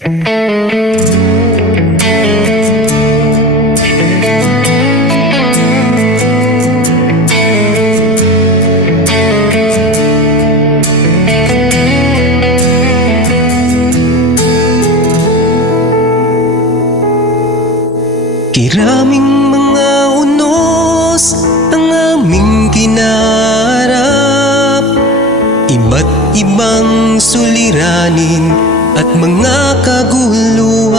Kiraming mga unos ang aming kinarap, iba't ibang suliranin at mga kaguluhan.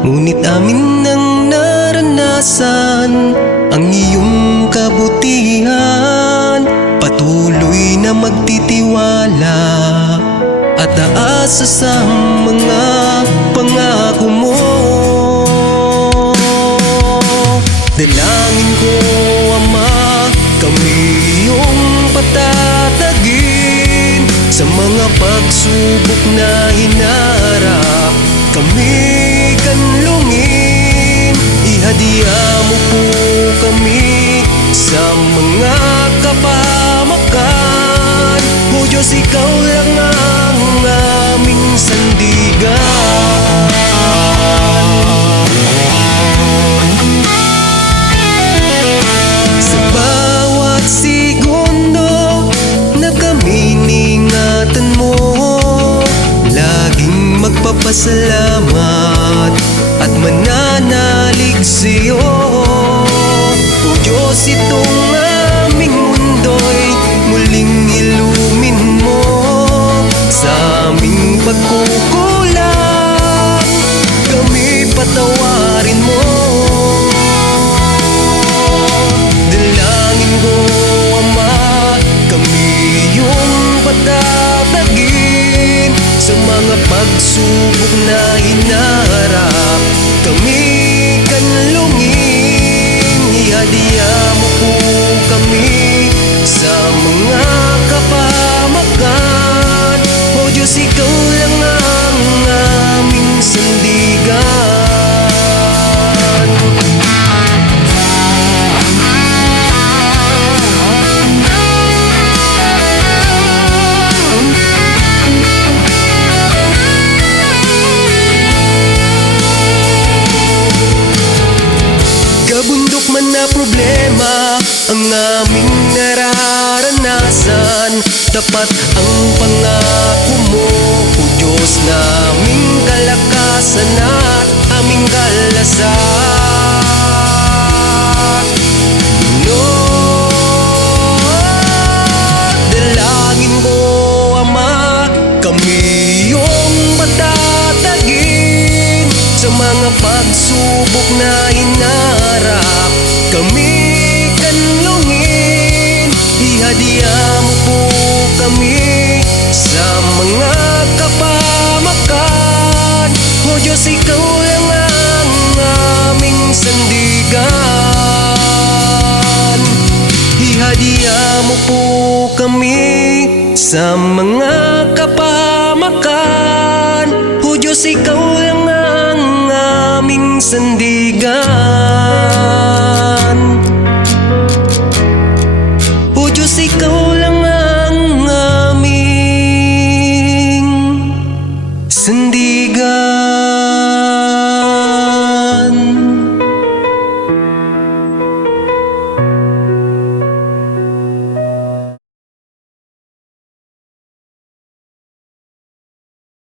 Ngunit amin nang naranasan ang iyong kabutihan. Patuloy na magtitiwala at aasa sa mga pangako mo. Dalangin ko, Ama, kami iyong patatagin sa mga pagsubok na hinarap. Kami kanlungin, ihadya mo po kami sa mga kapahamakan. O Diyos, ikaw lang ang aming sandigan. Magpapasalamat at mananalig sa'yo. O Diyos, itong aming mundo'y muling ilumin mo. Sa aming pagkukulang, kami patawarin mo. Dalangin ko, Ama, kami iyong patatagin sa mga pagsubok na hinarap. Kami kanlungin, ihadya mo po kami sa mga kapahamakan. O Diyos, ikaw lang ang aming sandigan. Kabundok man na problema ang aming nararanasan, tapat ang pangako mo, O Diyos, naming kalakasan at aming kalasan. Dalangin ko, Ama, kami iyong patatagin sa mga pagsubok na hinarap. Kami kanlungin, ihadya mo po kami sa mga kapahamakan. O Diyos, ikaw lang ang aming sandigan. Ihadya mo po kami sa mga kapahamakan. O Diyos, ikaw lang ang aming sandigan.